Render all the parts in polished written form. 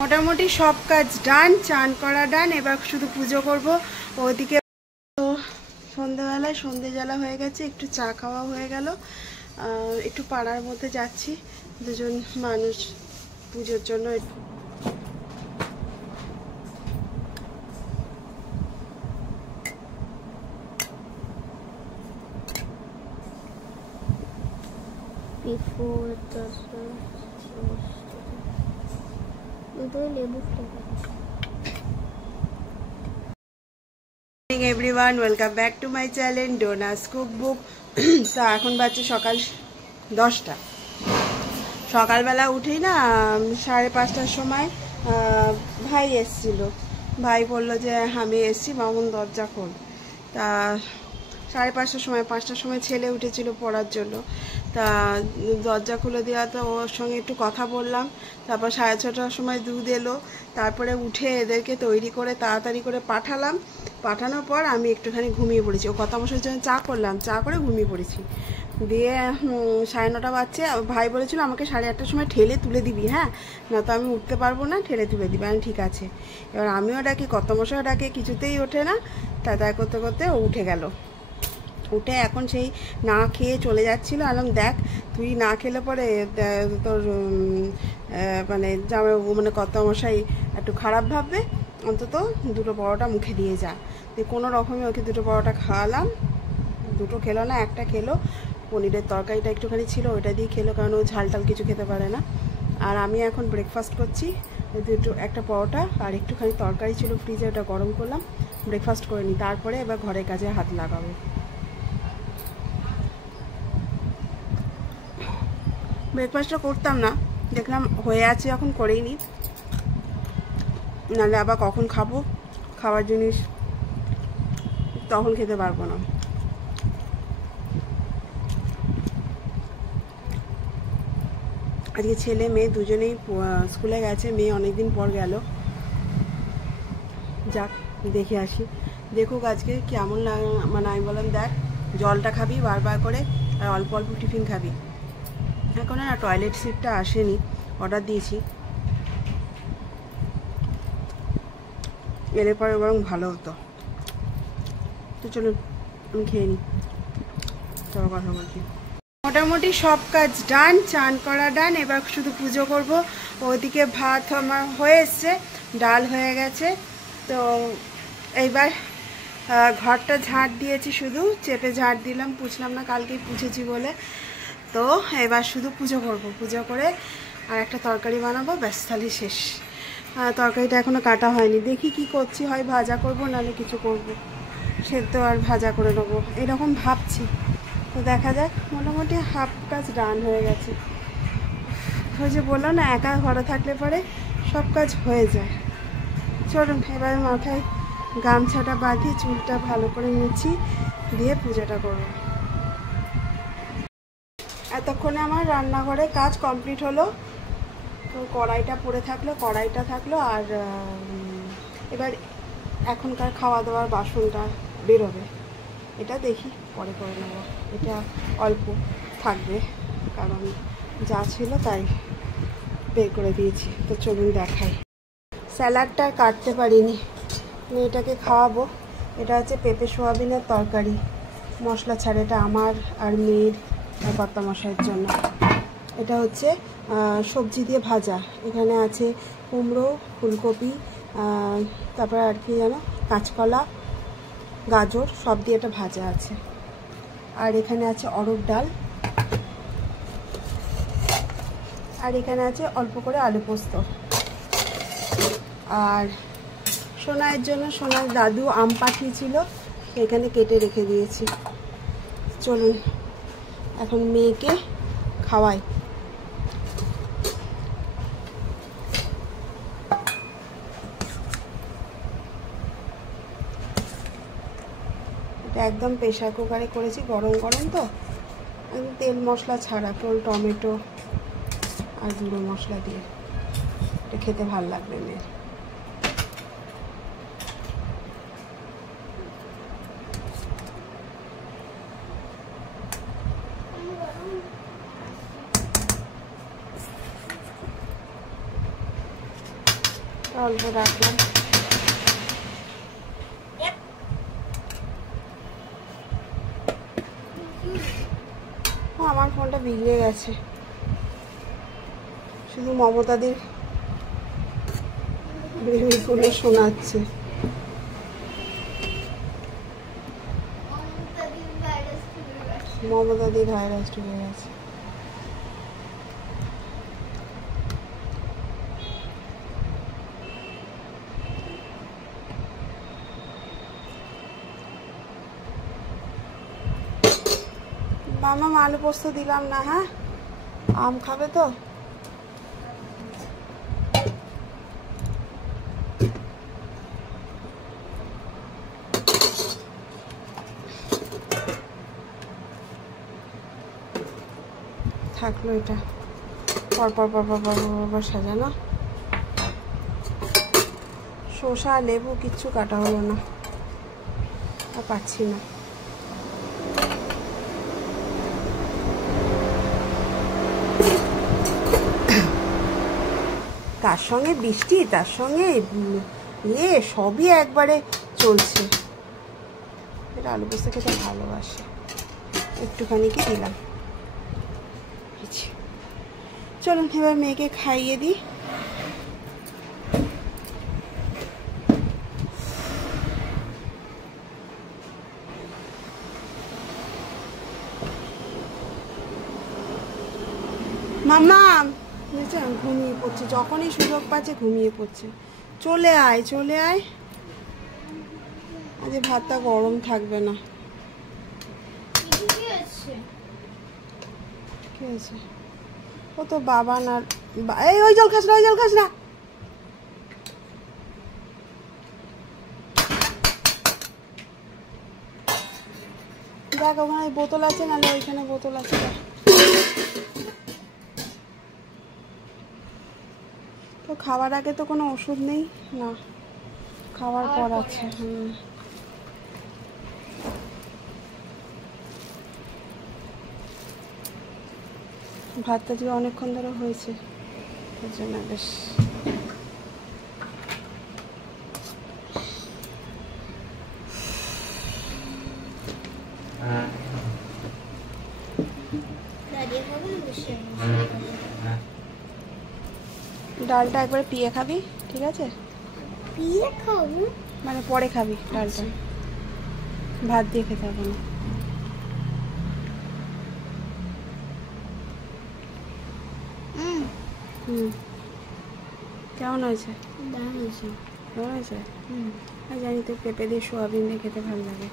মোটামুটি সব কাজ ডান, চান করা ডান, এবার শুধু পুজো করব। ওদিকে তো সন্ধ্যেবেলায় সন্ধ্যে জ্বালা হয়ে গেছে, একটু চা খাওয়া হয়ে গেল। একটু পাড়ার মধ্যে যাচ্ছি, দুজন মানুষ পুজোর জন্য। Everyone, welcome back to my channel ডোনাস cookbook. তো এখন বাজছে সকাল 10টা। সকালবেলা উঠেই না 5:30টার সময় ভাই এসছিল। ভাই বললো যে আমি এসছি, মামুন দরজা খোল। তা 5:30টার সময়, 5টার সময় ছেলে উঠেছিল পড়ার জন্য। তা দরজা খুলে দেওয়া, তো ওর সঙ্গে একটু কথা বললাম। তারপর 6:30টার সময় দুধ এলো। তারপরে উঠে এদেরকে তৈরি করে তাড়াতাড়ি করে পাঠালাম। পাঠানোর পর আমি একটুখানি ঘুমিয়ে পড়েছি। ও কথা মশার জন্য চা করলাম, চা করে ঘুমিয়ে পড়েছি। দিয়ে 9:30 বাজছে। ভাই বলেছিল আমাকে 8:30টার সময় ঠেলে তুলে দিবি, হ্যাঁ, না তো আমি উঠতে পারবো না, ঠেলে তুলে দিবি। আমি ঠিক আছে। এবার আমিও ডাকি, কত মশাও ডাকে, কিছুতেই ওঠে না। তাই করতে করতে ও উঠে গেল। উঠে এখন সেই না খেয়ে চলে যাচ্ছিল। আলাম দেখ, তুই না খেলে পরে তোর মানে মানে কত মশাই একটু খারাপ ভাববে, অন্তত 2টো পরোটা মুখে দিয়ে যা। কোনো রকমে ওকে 2টো পরোটা খাওয়ালাম। 2টো খেলো না, একটা খেলো। পনিরের তরকারিটা একটুখানি ছিল, ওইটা দিয়ে খেলো, কারণ ও ঝাল টাল কিছু খেতে পারে না। আর আমি এখন ব্রেকফাস্ট করছি। একটা পরোটা আর একটুখানি তরকারি ছিল ফ্রিজে, ওটা গরম করলাম, ব্রেকফাস্ট করে নিই। তারপরে এবার ঘরের কাজে হাত লাগাবো। ব্রেকফাস্টটা করতাম না, দেখলাম হয়ে আছে, এখন করেই নিই, নাহলে আবার কখন খাবো খাবার জিনিস, তখন খেতে পারবো না। আজকে ছেলে মেয়ে দুজনেই স্কুলে গেছে। মেয়ে অনেকদিন পর গেল। যাক, দেখে আসি, দেখুক আজকে কেমন লাগে। মানে আমি বললাম দেখ, জলটা খাবি বারবার করে, আর অল্প অল্প টিফিন খাবি। এখন না টয়লেট সিটটা আসেনি, অর্ডার দিয়েছি, এলে পরে বরং ভালো হতো। তো চলুন আমি খেয়ে নিই, তারপর কথা বলছি। মোটামুটি সব কাজ ডান, চান করা ডান, এবার শুধু পুজো করব। ওদিকে ভাত আমার হয়ে এসছে, ডাল হয়ে গেছে। তো এইবার ঘরটা ঝাড় দিয়েছি, শুধু চেপে ঝাড় দিলাম, পুছলাম না, কালকেই পুছেছি বলে। তো এবার শুধু পুজো করব, পুজো করে আর একটা তরকারি বানাবো, ব্যাস তাহলে শেষ। তরকারিটা এখনও কাটা হয়নি, দেখি কি করছি, হয় ভাজা করব, নাহলে কিছু করব, সেদ্ধ আর ভাজা করে নেবো, এরকম ভাবছি। তো দেখা যাক। মোটামুটি হাফ কাজ ডান হয়ে গেছে। ওই যে বললাম না, একা ঘরে থাকলে পরে সব কাজ হয়ে যায়। চলুন এবার মাথায় গামছাটা বাঁধি, চুলটা ভালো করে মুছি, দিয়ে পূজাটা করব। এতক্ষণে আমার রান্নাঘরে কাজ কমপ্লিট হলো। তো কড়াইটা পড়ে থাকলো, কড়াইটা থাকলো, আর এবার এখনকার খাওয়া দাওয়ার বাসনটা বেরোবে, এটা দেখি পরে করে নেবো। এটা অল্প থাকবে, কারণ যা ছিল তাই বের করে দিয়েছি। তো চলুন দেখাই। স্যালাডটা কাটতে পারিনি, মেয়েটাকে খাওয়াবো। এটা হচ্ছে পেঁপে সোয়াবিনের তরকারি, মশলা ছাড়া। এটা আমার আর মেয়ের আর কর্তা মশাইয়ের জন্য। এটা হচ্ছে সবজি দিয়ে ভাজা। এখানে আছে কুমড়ো, ফুলকপি, তারপরে আর কি যেন, কাঁচকলা, গাজর, সব দিয়ে এটা ভাজা আছে। আর এখানে আছে অরড় ডাল, আর এখানে আছে অল্প করে আলু পোস্ত। আর সোনাইয়ের জন্য সোনার দাদু আম পাঠিয়েছিল, এখানে কেটে রেখে দিয়েছি। চলুন এখন মেয়েকে খাওয়াই। এটা একদম প্রেশার কুকারে করেছি, গরম গরম তো, তেল মশলা ছাড়া, কেবল টমেটো আর গুঁড়ো মশলা দিয়ে। এটা খেতে ভালো লাগবে মেয়ের। অল্প রাখলাম। আমার ফোনটা বিগড়ে গেছে, শুধু মমতাদির বেবিগুলো শোনাচ্ছে। মমতাদির ভাইরাস ঢুকে গেছে। মামা আলু পোস্ত দিলাম না। হ্যাঁ, আম খাবে তো? থাকলো এটা পরপর পরপর পরপর পরপর সাজানো। শসা লেবু কিচ্ছু কাটা হলো না, আর পাচ্ছি না। তার সঙ্গে বৃষ্টি, তার সঙ্গে সবই একবারে চলছে। এটা আলু পোস্ত খেতে ভালোবাসে, একটুখানি কি দিলাম। চলুন এবার মেয়েকে খাইয়ে দিই। মাম্মা ঘুমিয়ে পড়ছে, যখনই সুযোগ পাচ্ছে ঘুমিয়ে পড়ছে। চলে আয়, চলে আয়। আজ ভাতটা গরম থাকবে না। কি আছে? ও তো বাবা না। এই ওই জল খাস না, ওই জল খাস না। দেখ ওখানে বোতল আছে, নাহলে ওইখানে বোতল আছে। তো খাওয়ার আগে তো কোনো ওষুধ নেই না, খাওয়ার পর আছে। ভাতটা যে অনেকক্ষণ ধরে হয়েছে, ওর জন্য বেশ ডালটা একবারে পিয়ে খাবি, ঠিক আছে? পিয়ে খাবো মানে পরে খাবি ডালটা, ভাত দিয়ে খেতে হবে না। কেমন হয়েছে? দারুণ হয়েছে। ভালো হয়েছে? জানি তো পেঁপে দিয়ে সোয়াবিন দিয়ে খেতে ভালো লাগে।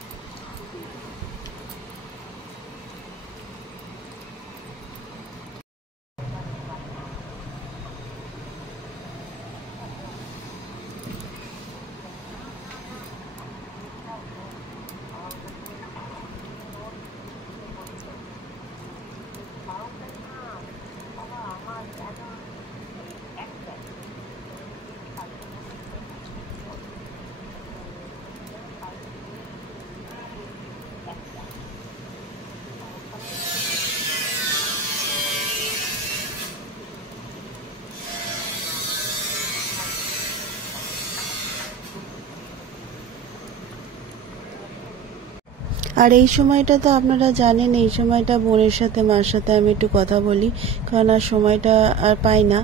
আর এই সময়টা তো আপনারা জানেন, এই সময়টা বোনের সাথে মার সাথে আমি একটু কথা বলি, কারণ আর সময়টা আর পাই না।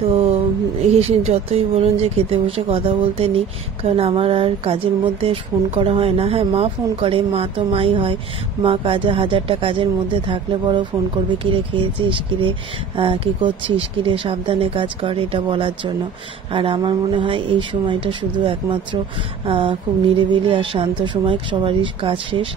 তো এই যতই বলুন যে খেতে বসে কথা বলতে নেই, কারণ আমার আর কাজের মধ্যে ফোন করা হয় না। হ্যাঁ, মা ফোন করে, মা তো মাই হয়। মা কাজে হাজারটা কাজের মধ্যে থাকলে বড় ফোন করবে, কিরে খেয়েছিস, কিরে কি করছিস, কিরে সাবধানে কাজ করে, এটা বলার জন্য। আর আমার মনে হয় এই সময়টা শুধু একমাত্র খুব নিরিবিলি আর শান্ত সময়, সবারই কাজ শেষ,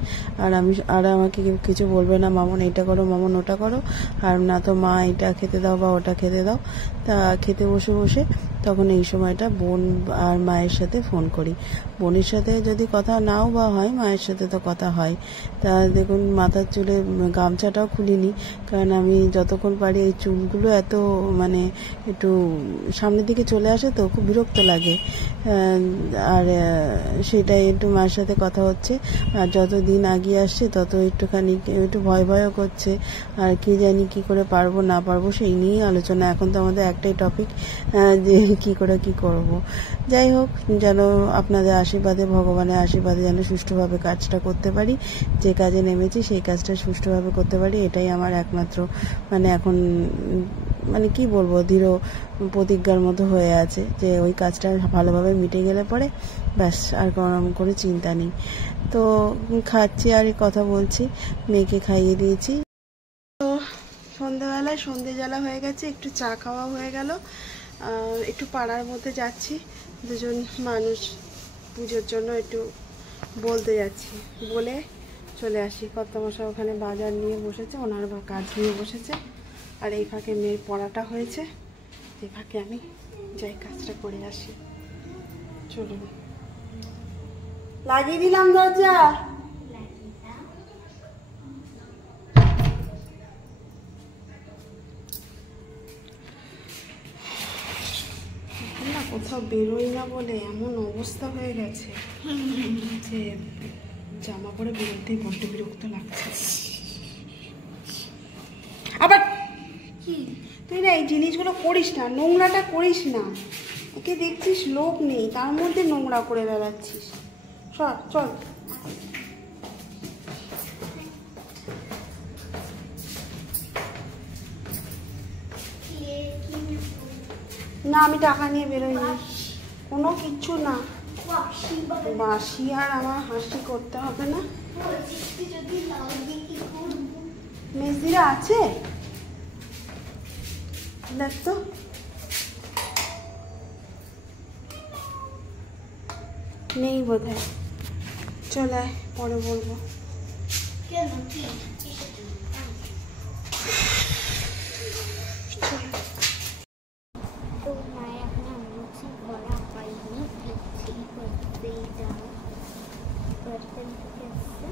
আর আমাকে কেউ কিছু বলবে না, মামন এটা করো, মামন ওটা করো, আর না তো মা এটা খেতে দাও বা ওটা খেতে দাও। তা খেতে বসে বসে তখন এই সময়টা বোন আর মায়ের সাথে ফোন করি। বোনের সাথে যদি কথা নাও বা হয়, মায়ের সাথে তো কথা হয়। তা দেখুন মাথার চুলে গামছাটাও খুলিনি, কারণ আমি যতক্ষণ পারি এই চুলগুলো এত মানে একটু সামনের দিকে চলে আসে তো খুব বিরক্ত লাগে। আর সেটাই একটু মায়ের সাথে কথা হচ্ছে। আর যত দিন আগিয়ে আসছে তত একটুখানি একটু ভয় ভয়ও করছে, আর কি জানি কি করে পারবো না পারবো সেই নিয়েই আলোচনা। এখন তো আমাদের একটাই টপিক, যে কী করে কী করব। যাই হোক, যেন আপনাদের আশীর্বাদে, ভগবানের আশীর্বাদে যেন সুষ্ঠুভাবে কাজটা করতে পারি, যে কাজে নেমেছি সেই কাজটা সুষ্ঠুভাবে করতে পারি, এটাই আমার একমাত্র মানে এখন মানে কি বলবো, দৃঢ় প্রতিজ্ঞার মতো হয়ে আছে যে ওই কাজটা ভালোভাবে মিটে গেলে পরে ব্যাস আর কোনো চিন্তা নেই। তো খাচ্ছি আর কথা বলছি, মেয়েকে খাইয়ে দিয়েছি। তো সন্ধ্যেবেলায় সন্ধে জ্বালা হয়ে গেছে, একটু চা খাওয়া হয়ে গেল, একটু পাড়ার মধ্যে যাচ্ছি, দুজন মানুষ পুজোর জন্য একটু বলতে যাচ্ছি, বলে চলে আসি। কর্তামশাই ওখানে বাজার নিয়ে বসেছে, ওনার কাজ নিয়ে বসেছে, আর এই ফাঁকে মেয়ের পড়াটা হয়েছে, এই ফাঁকে আমি যাই কাজটা করে আসি। চলুন, লাগিয়ে দিলাম দরজা। না কোথাও বেরোই না বলে এমন অবস্থা হয়ে গেছে যে জামা পরে বেরোতেই বড্ড বিরক্ত লাগছে। আবার তুই না এই জিনিসগুলো করিস না, নোংরাটা করিস না, একে দেখছিস লোক নেই, তার মধ্যে নোংরা করে বেড়াচ্ছিস। চল চল, না আমি টাকা নিয়ে বেরোইনি, কোনো কিচ্ছু না। বাসি আর আমার হাসি করতে হবে না। মেজদিরা আছে দেখ তো, নেই বোধহয়, চলে আয় পরে বলবো। तो मैं अपना अनबॉक्सिंग बड़ा पाई हूँ, बर्तन कैसे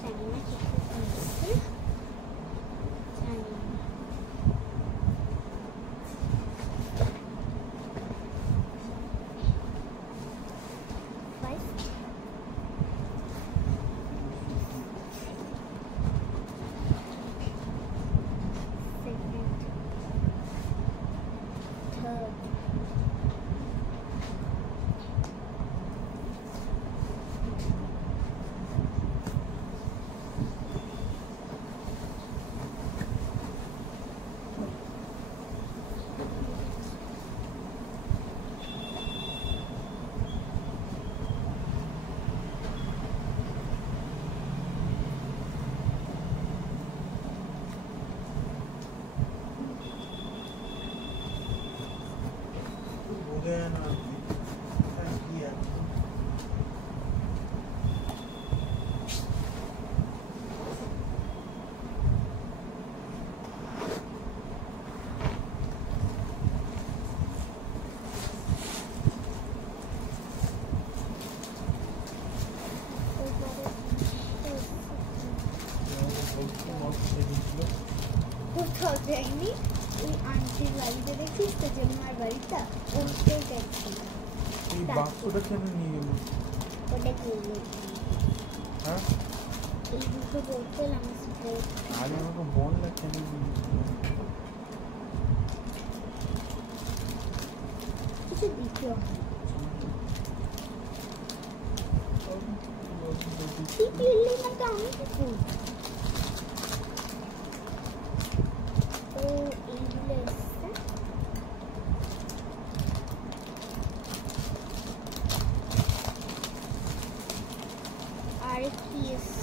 चाइना कैसे चाइना फर्स्ट सेकंड थर्ड কোথাও যাইনি, ওই আন্টির বাড়িতে দেখছিস তো জন্মার বাড়িটা, ওইটাই দেখছি। এই বাক্সটা কেন নিয়ে গেল? ওটা কি হ্যাঁ, এই দুটো বোতল আমার স্প্রে আগে আমাকে বল না কেন নিয়ে কিছু দিতে হবে। ঠিক লিখলে না তো আমি কি করব? তো এইগুলো এসছে, আর কি এসছে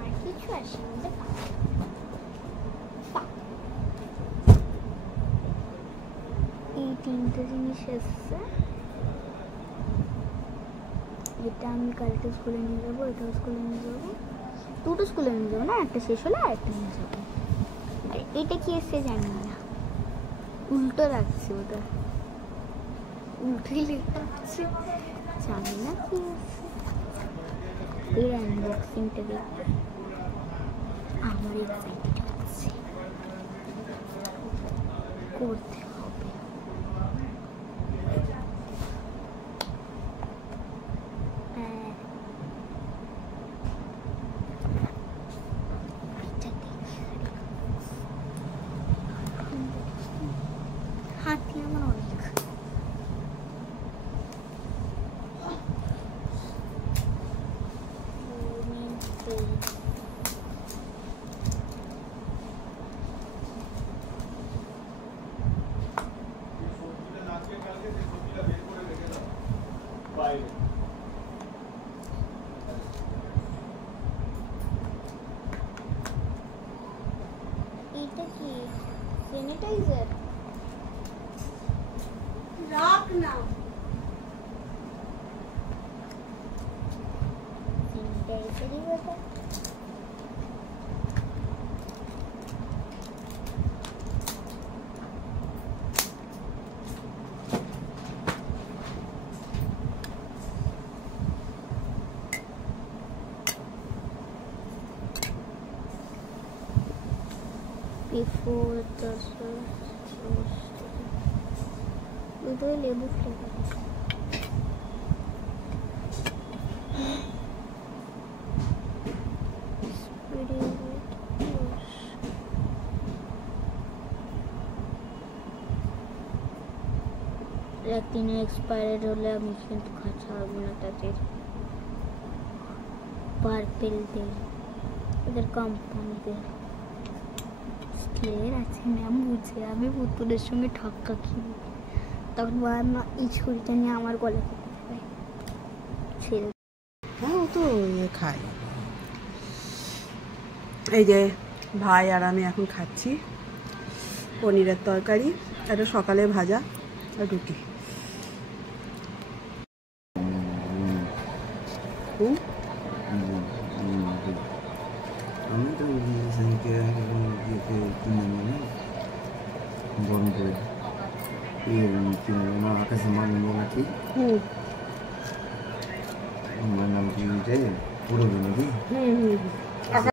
আর কিছু আসেনি। এই তিনটে জিনিস এসছে, এটা আমি কালকে স্কুলে নিয়ে যাবো, এটাও স্কুলে নিয়ে যাবো, দুটো স্কুলে নিয়ে যাবো না, একটা শেষ হলে আর একটা নিয়ে যাবো। আর এটা কি এসছে জানি না, উল্টো লাগছে, ওটা উল্টোই লেখা হচ্ছে, জানি না কি আছে। এর আনবক্সিংটা দেখতে আমার এক্সাইটেড আছে, করতে হবে। হাতি আমার অনেক এটা কি স্যানিটাইজার? রাখ না। স্যানিটাইজারই ব্যাপার। Before the ভিতরে লেবু ফ্লেভার আছে। একদিনে এক্সপায়ার্ড হলে আমি কিন্তু ছাড়বো না তাদের। পার্পেল দে, এদের কোম্পানিতে স্কেলের আছে ম্যাম বুঝে। আমি পুতুলের সঙ্গে ঠাক্কা খেয়ে তখন মা এই ছুরিটা নিয়ে আমার গলা কেটে দেবে। ছেড়ে হ্যাঁ, ও তো খায়। এই যে ভাই আর আমি এখন খাচ্ছি পনিরের তরকারি, এটা সকালে ভাজা আর রুটি। আমি তো সেদিকে কিনে নিয়ে গরম করে কিনে আমার আকাশে মানে নাকি নাম কি পুরো নাকি